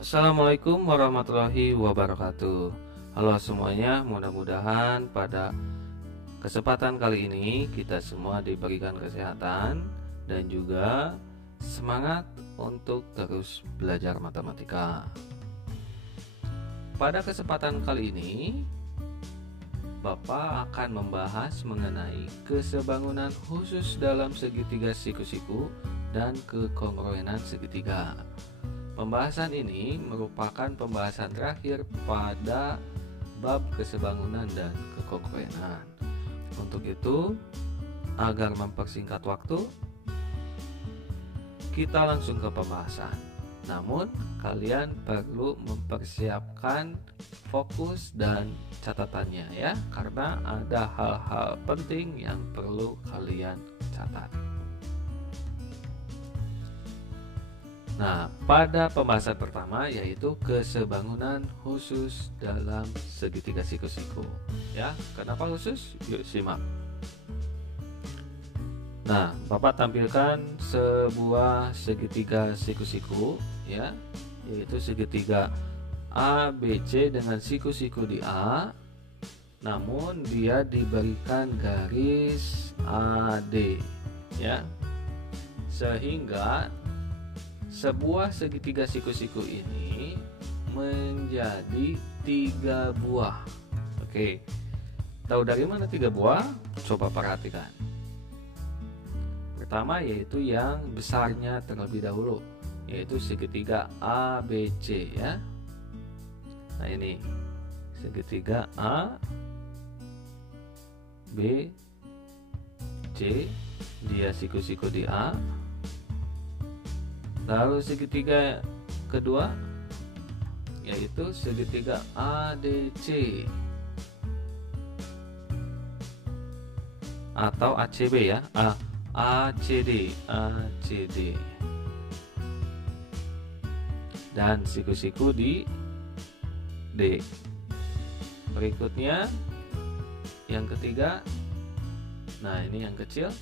Assalamualaikum warahmatullahi wabarakatuh. Halo semuanya, mudah-mudahan pada kesempatan kali ini kita semua diberikan kesehatan dan juga semangat untuk terus belajar matematika. Pada kesempatan kali ini Bapak akan membahas mengenai kesebangunan khusus dalam segitiga siku-siku dan kekongruenan segitiga. Pembahasan ini merupakan pembahasan terakhir pada bab kesebangunan dan kekongruenan. Untuk itu, agar mempersingkat waktu, kita langsung ke pembahasan. Namun, kalian perlu mempersiapkan fokus dan catatannya ya, karena ada hal-hal penting yang perlu kalian catat. Nah, pada pembahasan pertama yaitu kesebangunan khusus dalam segitiga siku-siku. Ya, kenapa khusus? Yuk simak. Nah, Bapak tampilkan sebuah segitiga siku-siku ya, yaitu segitiga ABC dengan siku-siku di A. Namun dia diberikan garis AD ya. Sehingga sebuah segitiga siku-siku ini menjadi 3 buah. Oke, tahu dari mana 3 buah? Coba perhatikan. Pertama yaitu yang besarnya terlebih dahulu, yaitu segitiga ABC ya. Nah ini segitiga A, B, C, dia siku-siku di A. Lalu segitiga kedua yaitu segitiga ADC atau ACB ya, ACD, dan siku-siku di D. Berikutnya yang ketiga, nah ini yang kecil,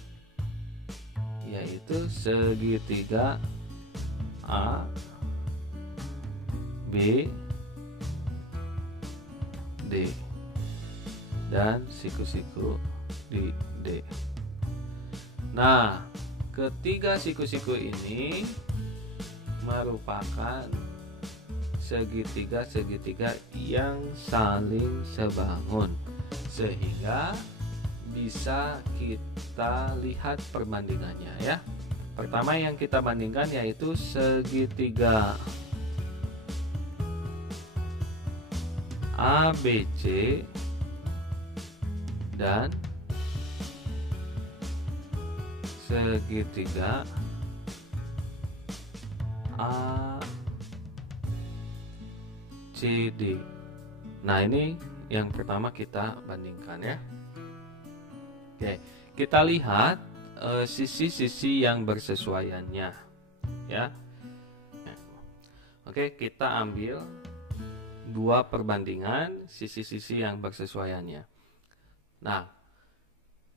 yaitu segitiga A, B, D, dan siku-siku di D. Nah, ketiga siku-siku ini merupakan segitiga-segitiga yang saling sebangun, sehingga bisa kita lihat perbandingannya ya. Pertama yang kita bandingkan yaitu segitiga ABC dan segitiga ACD. Nah, ini yang pertama kita bandingkan ya. Oke, kita lihat sisi-sisi yang bersesuaiannya ya. Oke, kita ambil 2 perbandingan sisi-sisi yang bersesuaiannya. Nah,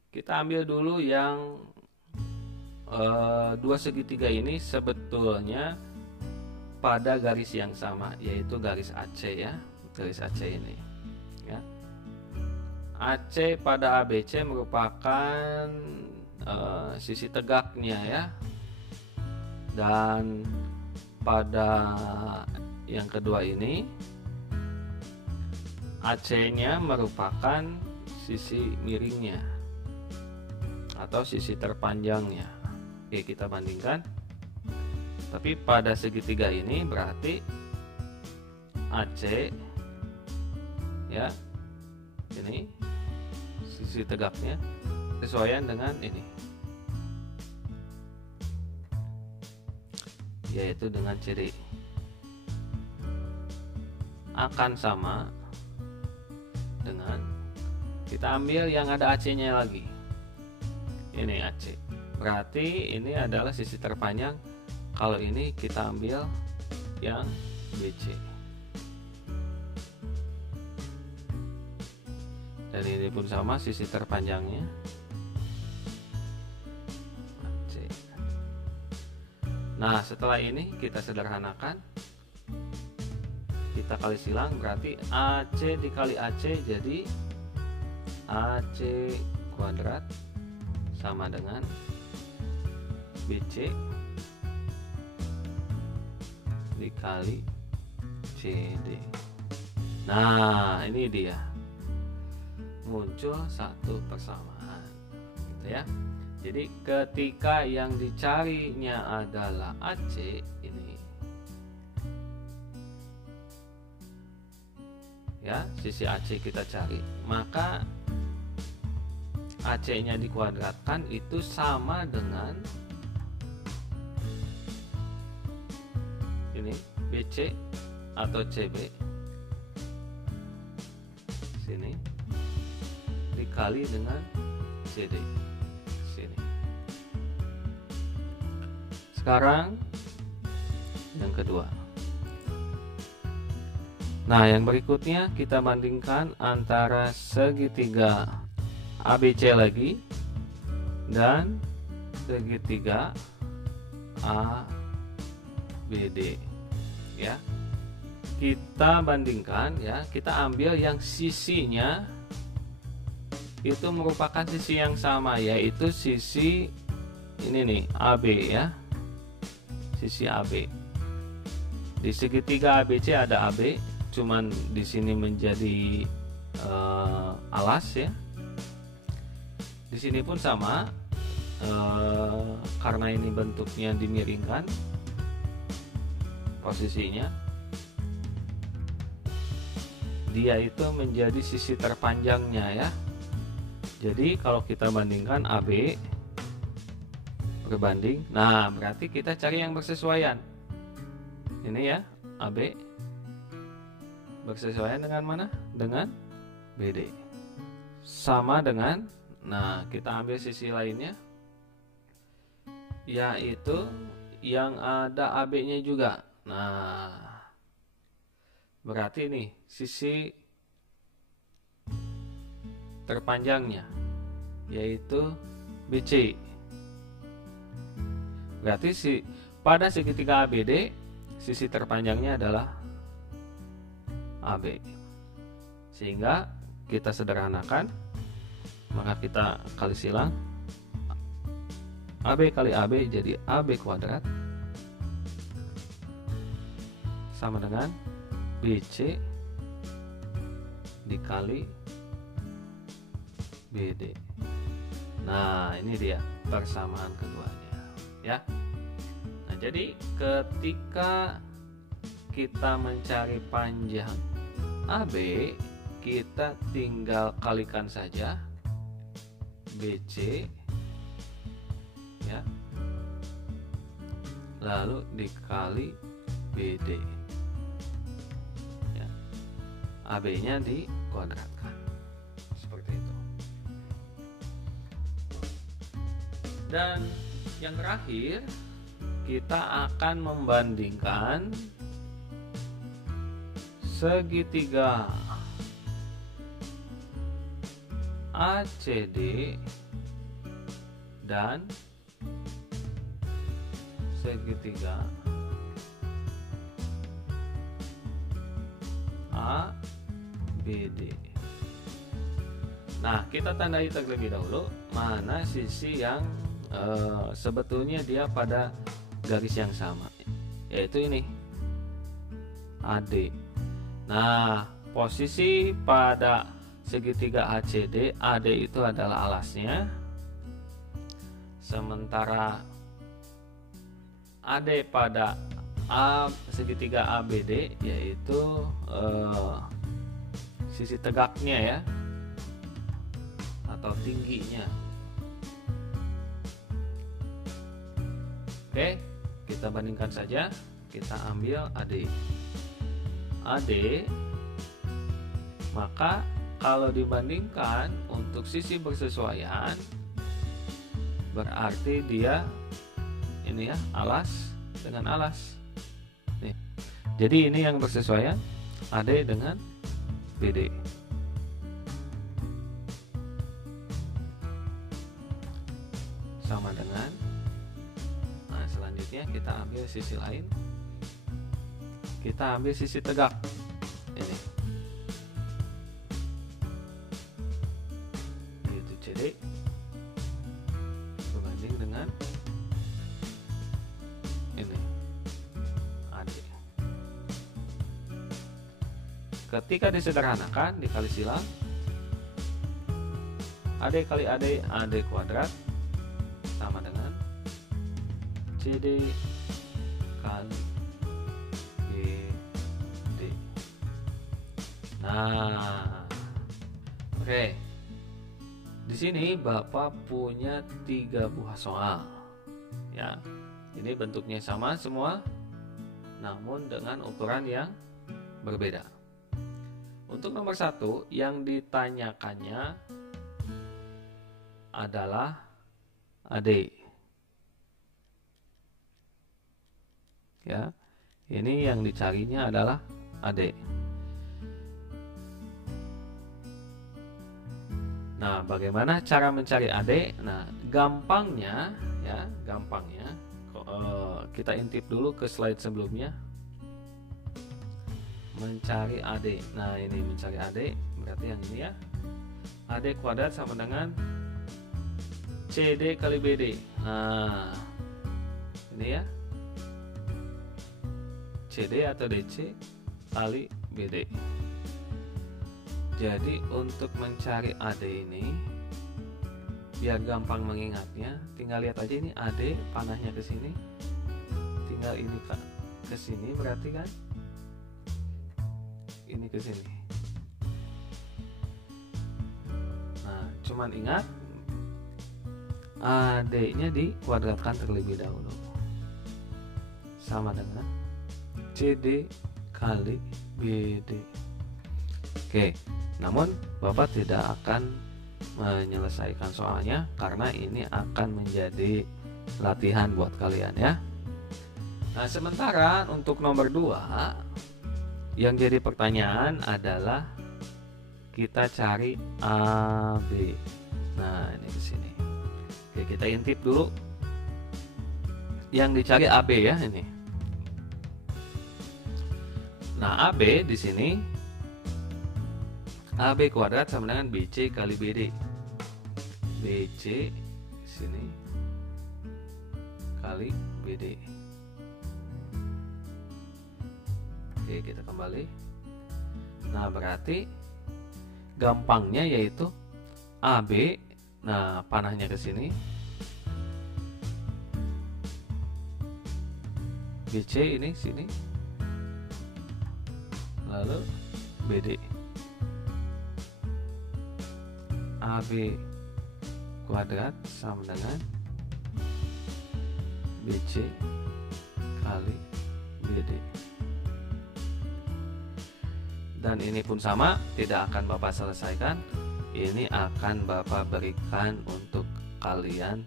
kita ambil dulu yang 2 segitiga ini sebetulnya pada garis yang sama, yaitu garis AC ya, garis AC ini ya. AC pada ABC merupakan sisi tegaknya ya, dan pada yang kedua ini AC-nya merupakan sisi miringnya atau sisi terpanjangnya. Oke, kita bandingkan. Tapi pada segitiga ini berarti AC ya, ini sisi tegaknya sesuaian dengan ini, yaitu dengan CD akan sama dengan kita ambil yang ada AC nya lagi. Ini AC, berarti ini adalah sisi terpanjang. Kalau ini kita ambil yang BC, dan ini pun sama sisi terpanjangnya AC. Nah, setelah ini kita sederhanakan. kita kali silang, berarti AC dikali AC jadi AC kuadrat sama dengan BC dikali CD. Nah, ini dia, muncul satu persamaan, gitu ya. Jadi ketika yang dicarinya adalah AC ini, ya, sisi AC kita cari, maka AC-nya dikuadratkan itu sama dengan ini BC atau CB sini dikali dengan CD sini. Sekarang yang kedua. Nah, yang berikutnya kita bandingkan antara segitiga ABC lagi dan segitiga ABD, ya. Kita bandingkan, ya, kita ambil yang sisinya itu merupakan sisi yang sama, yaitu sisi ini nih, AB, ya, sisi AB. Di segitiga ABC ada AB, cuman di sini menjadi alas, ya. Di sini pun sama, karena ini bentuknya dimiringkan posisinya, dia itu menjadi sisi terpanjangnya, ya. Jadi kalau kita bandingkan AB berbanding, nah berarti kita cari yang bersesuaian. Ini ya, AB bersesuaian dengan mana? Dengan BD. Sama dengan, nah kita ambil sisi lainnya, yaitu yang ada AB-nya juga. Nah, berarti nih sisi terpanjangnya yaitu BC. Berarti pada segitiga ABD sisi terpanjangnya adalah AB. Sehingga kita sederhanakan, maka kita kali silang, AB kali AB jadi AB kuadrat sama dengan BC dikali BD. Nah, ini dia persamaan keduanya, ya. Nah, jadi ketika kita mencari panjang AB, kita tinggal kalikan saja BC, ya, lalu dikali BD. AB-nya dikuadratkan seperti itu. Dan yang terakhir, kita akan membandingkan segitiga ACD dan segitiga ABD. Nah, kita tandai terlebih dahulu mana sisi yang sebetulnya dia pada garis yang sama, yaitu ini AD. Nah, posisi pada segitiga ACD, AD itu adalah alasnya, sementara AD pada segitiga ABD yaitu sisi tegaknya, ya, atau tingginya. Oke, kita bandingkan saja. Kita ambil AD, maka kalau dibandingkan untuk sisi bersesuaian, berarti dia ini, ya, alas dengan alas. Nih. Jadi ini yang bersesuaian, AD dengan BD. Sama dengan, nah selanjutnya kita ambil sisi lain. Kita ambil sisi tegak. ketika disederhanakan dikali silang, AD kali AD, AD kuadrat sama dengan CD kali BD. Nah, oke. Di sini Bapak punya 3 buah soal. Ya. Ini bentuknya sama semua, namun dengan ukuran yang berbeda. Untuk nomor 1 yang ditanyakannya adalah AD. Ya, ini yang dicarinya adalah AD. Nah, bagaimana cara mencari AD? Nah, gampangnya kita intip dulu ke slide sebelumnya. Mencari AD. Nah, ini mencari AD berarti yang ini ya. AD kuadrat sama dengan CD kali BD. Nah, ini ya. CD atau DC kali BD. Jadi untuk mencari AD ini biar gampang mengingatnya, tinggal lihat aja ini AD panahnya ke sini. Tinggal ini ke sini berarti kan ini ke sini. Nah, cuman ingat AD-nya dikuadratkan terlebih dahulu. Sama dengan CD kali BD. Oke, namun Bapak tidak akan menyelesaikan soalnya karena ini akan menjadi latihan buat kalian ya. Nah, sementara untuk nomor 2 yang jadi pertanyaan adalah kita cari AB. Nah, ini di sini. Oke, kita intip dulu. Yang dicari AB ya ini. Nah, AB di sini AB kuadrat sama dengan BC kali BD. BC sini kali BD. Oke, kita kembali. Nah, berarti gampangnya yaitu AB. Nah, panahnya ke sini. BC ini sini. Lalu BD. AB kuadrat sama dengan BC kali BD. Dan ini pun sama, tidak akan Bapak selesaikan. Ini akan Bapak berikan untuk kalian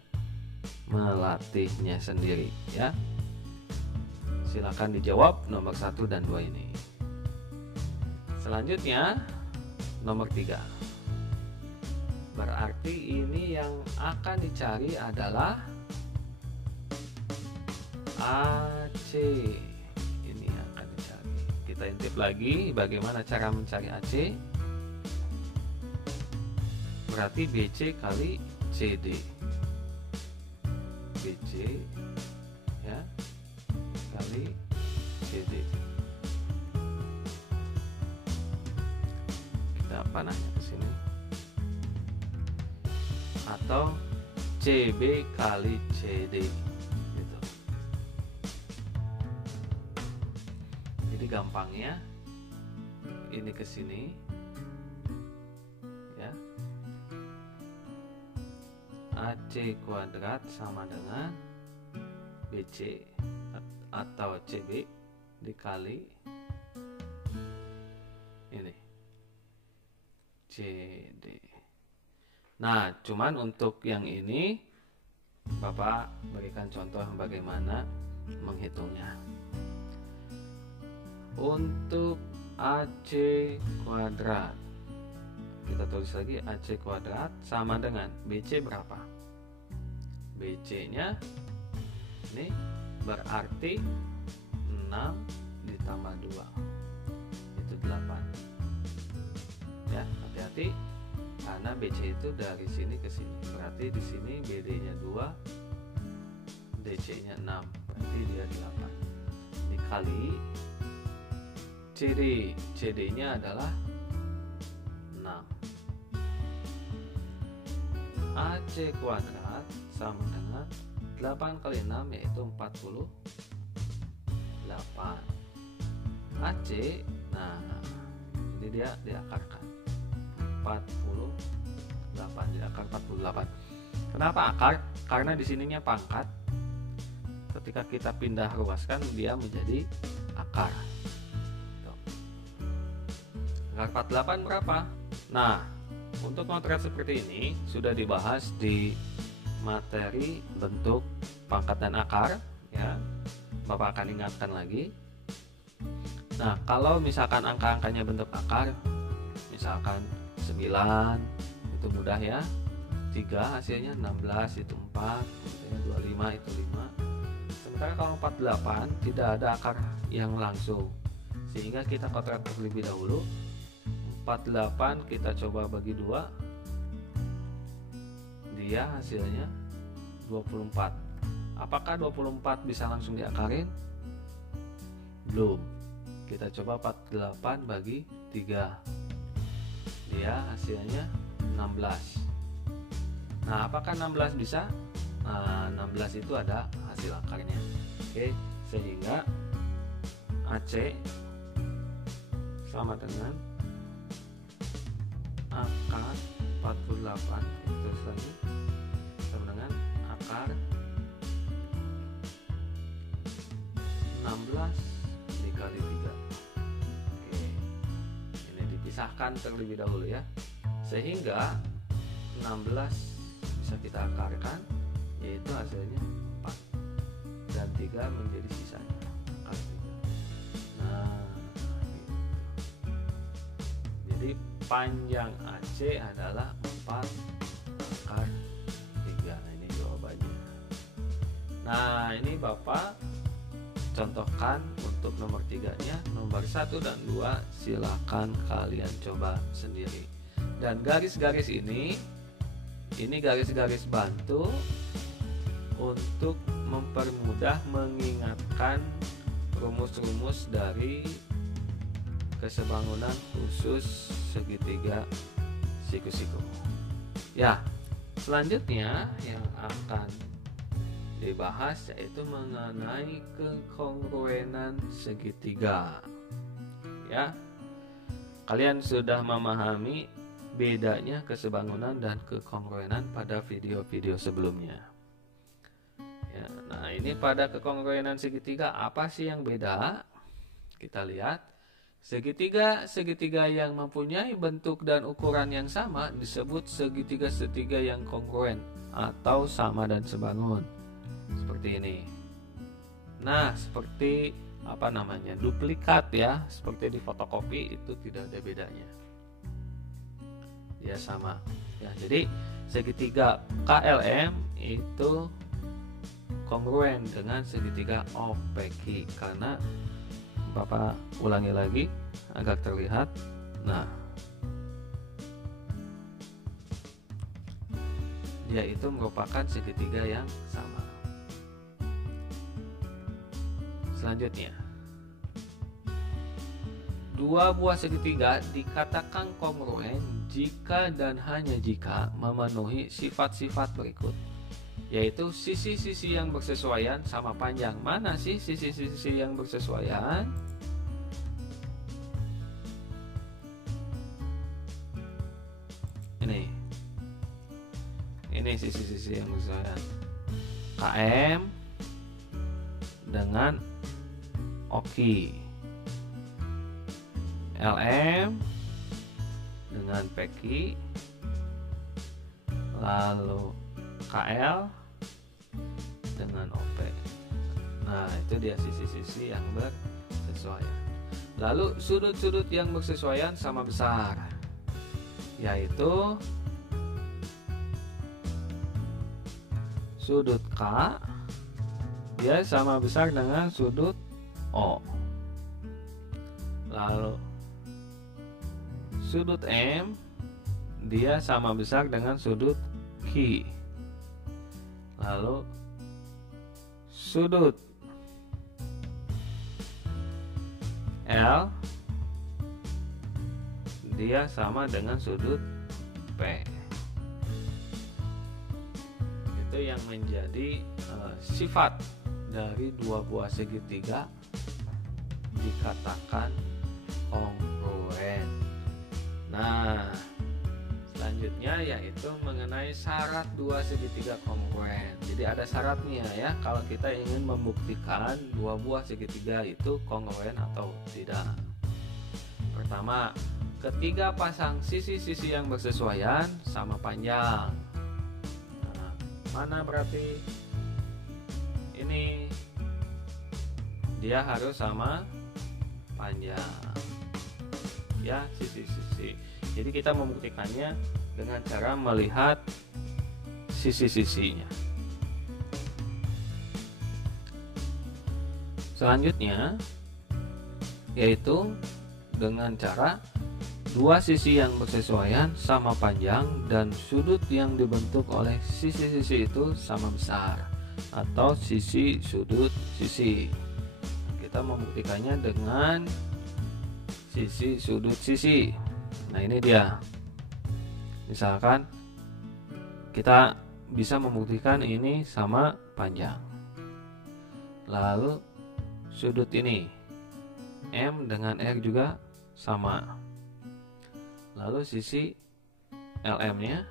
melatihnya sendiri ya. Silakan dijawab nomor 1 dan 2 ini. Selanjutnya nomor 3. Berarti ini yang akan dicari adalah AC. Ini yang akan dicari. Kita intip lagi bagaimana cara mencari AC. Berarti BC kali CD. BC ya kali CD. Kita panahnya ke sini. Atau CB kali CD gitu. Jadi gampangnya ini ke sini ya. AC kuadrat sama dengan BC atau CB dikali ini CD. Nah, cuman untuk yang ini Bapak berikan contoh bagaimana menghitungnya. Untuk AC kuadrat, kita tulis lagi AC kuadrat sama dengan BC berapa? BC nya ini berarti 6 ditambah 2 itu 8 ya. Hati-hati karena BC itu dari sini ke sini, berarti di sini BD nya 2, DC nya 6, berarti dia 8 dikali CD nya adalah 6. AC kuadrat sama dengan 8 kali 6 yaitu 48. AC, nah ini dia diakarkan 48, diakar 48. Kenapa akar? Karena di sininya pangkat. Ketika kita pindah ruaskan dia menjadi akar. Akar 48 berapa? Nah, untuk motret seperti ini sudah dibahas di materi bentuk pangkat dan akar ya. Bapak akan ingatkan lagi. Nah, kalau misalkan angka-angkanya bentuk akar, misalkan 9 itu mudah ya. 3 hasilnya 16 itu 4, 25 itu 5. Sementara kalau 48 tidak ada akar yang langsung, sehingga kita kontrak terlebih dahulu. 48 kita coba bagi 2, dia hasilnya 24. Apakah 24 bisa langsung diakarin? Belum. Kita coba 48 bagi 3, dia hasilnya 16. Nah, apakah 16 bisa? Nah, 16 itu ada hasil akarnya. Oke, sehingga AC sama dengan akar 48 terus lagi sama dengan akar 16 dikali 3. Oke, ini dipisahkan terlebih dahulu ya, sehingga 16 bisa kita akarkan, yaitu hasilnya 4 dan 3 menjadi sisanya akar 3. Nah, gitu. Jadi panjang AC adalah 4 akar 3. Nah, ini jawabannya. Nah, ini Bapak contohkan untuk nomor 3-nya. Nomor 1 dan 2 silakan kalian coba sendiri. Dan garis-garis ini garis-garis bantu untuk mempermudah mengingatkan rumus-rumus dari kesebangunan khusus segitiga siku-siku. Ya, selanjutnya yang akan dibahas yaitu mengenai kekongruenan segitiga. Ya, kalian sudah memahami bedanya kesebangunan dan kekongruenan pada video-video sebelumnya. Ya, nah ini pada kekongruenan segitiga apa sih yang beda? Kita lihat, segitiga yang mempunyai bentuk dan ukuran yang sama disebut segitiga yang kongruen atau sama dan sebangun. Seperti ini. Nah, seperti duplikat ya, seperti di fotokopi itu tidak ada bedanya. Ya sama ya, jadi segitiga KLM itu kongruen dengan segitiga OPQ, karena Bapak ulangi lagi agar terlihat. Nah, dia itu merupakan segitiga yang sama. Selanjutnya, dua buah segitiga dikatakan kongruen jika dan hanya jika memenuhi sifat-sifat berikut, yaitu sisi-sisi yang bersesuaian sama panjang. Mana sih sisi-sisi yang bersesuaian? Ini sisi-sisi yang bersesuaian. KM dengan OKI, LM dengan PQ, lalu KL dengan OP. Nah, itu dia sisi-sisi yang bersesuaian. Lalu sudut-sudut yang bersesuaian sama besar, yaitu sudut K dia sama besar dengan sudut O. Lalu sudut M dia sama besar dengan sudut Q. Lalu sudut L dia sama dengan sudut P. Itu yang menjadi sifat dari dua buah segitiga dikatakan kongruen. Nah, selanjutnya yaitu mengenai syarat dua segitiga kongruen. Jadi ada syaratnya ya, kalau kita ingin membuktikan dua buah segitiga itu kongruen atau tidak. Pertama, ketiga pasang sisi-sisi yang bersesuaian sama panjang. Nah, mana berarti ini dia harus sama panjang ya, sisi-sisi. Jadi kita membuktikannya dengan cara melihat sisi-sisinya. Selanjutnya yaitu dengan cara dua sisi yang bersesuaian sama panjang dan sudut yang dibentuk oleh sisi-sisi itu sama besar, atau sisi sudut sisi. Kita membuktikannya dengan sisi sudut sisi. Nah, ini dia. Misalkan kita bisa membuktikan ini sama panjang. Lalu sudut ini M dengan R juga sama. Lalu sisi LM-nya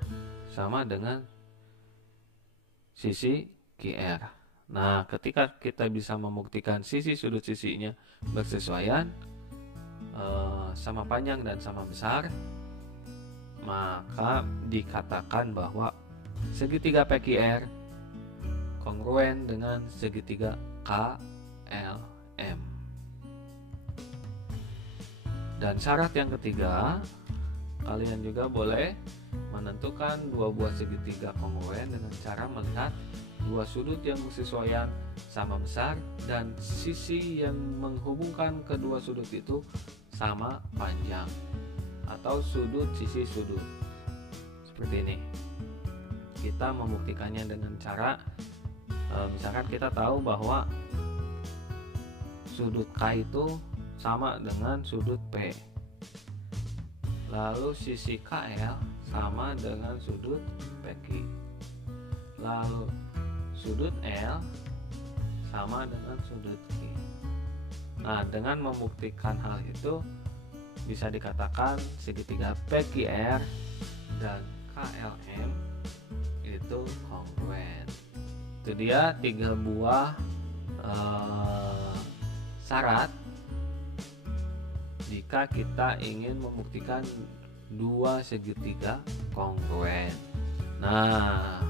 sama dengan sisi QR. Nah, ketika kita bisa membuktikan sisi sudut sisinya bersesuaian, sama panjang dan sama besar, maka dikatakan bahwa segitiga PQR kongruen dengan segitiga KLM. Dan syarat yang ketiga, kalian juga boleh menentukan dua buah segitiga kongruen dengan cara melihat dua sudut yang bersesuaian sama besar dan sisi yang menghubungkan kedua sudut itu sama panjang, atau sudut sisi sudut. Seperti ini. Kita membuktikannya dengan cara misalkan kita tahu bahwa sudut K itu sama dengan sudut P. Lalu sisi KL sama dengan sudut PQ. Lalu sudut L sama dengan sudut Q. Nah, dengan membuktikan hal itu bisa dikatakan segitiga PQR dan KLM itu kongruen. Itu dia 3 buah syarat jika kita ingin membuktikan dua segitiga kongruen. Nah,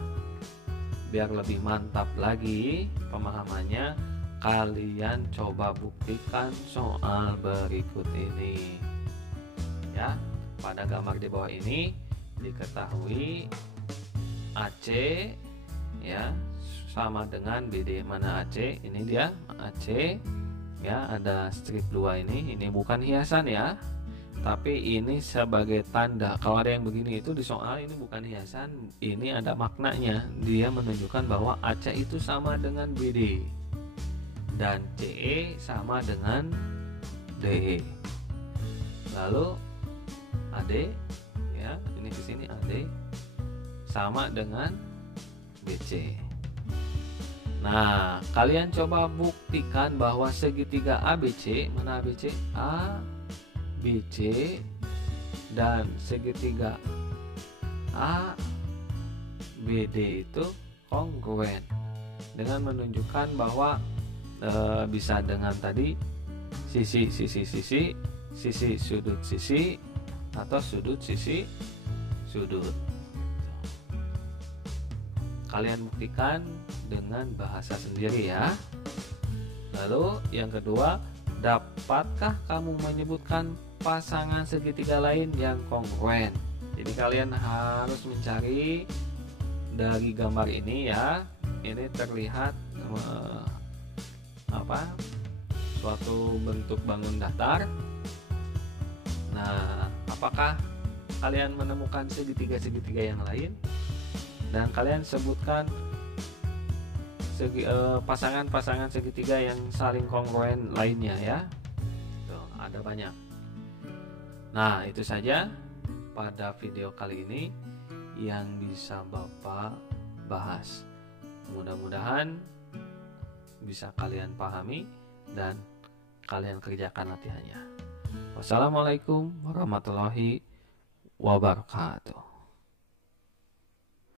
biar lebih mantap lagi pemahamannya, kalian coba buktikan soal berikut ini. Ya, pada gambar di bawah ini diketahui AC ya sama dengan BD. Mana AC? Ini dia AC. Ya, ada strip 2 ini bukan hiasan ya, tapi ini sebagai tanda. Kalau ada yang begini itu di soal, ini bukan hiasan, ini ada maknanya. Dia menunjukkan bahwa AC itu sama dengan BD dan CE sama dengan DE. Lalu AD ya, ini ke sini AD sama dengan BC. Nah, kalian coba buktikan bahwa segitiga ABC, mana ABC? A, BC dan segitiga A, BD itu kongruen dengan menunjukkan bahwa bisa dengan tadi sisi sudut sisi atau sudut sisi sudut. Kalian buktikan dengan bahasa sendiri ya. Lalu yang kedua, dapatkah kamu menyebutkan pasangan segitiga lain yang kongruen? Jadi kalian harus mencari dari gambar ini ya. Ini terlihat suatu bentuk bangun datar. Nah, apakah kalian menemukan segitiga-segitiga yang lain? Dan kalian sebutkan pasangan-pasangan segitiga yang saling kongruen lainnya ya. Tuh, ada banyak. Nah, itu saja pada video kali ini yang bisa Bapak bahas. Mudah-mudahan bisa kalian pahami dan kalian kerjakan latihannya. Wassalamualaikum warahmatullahi wabarakatuh.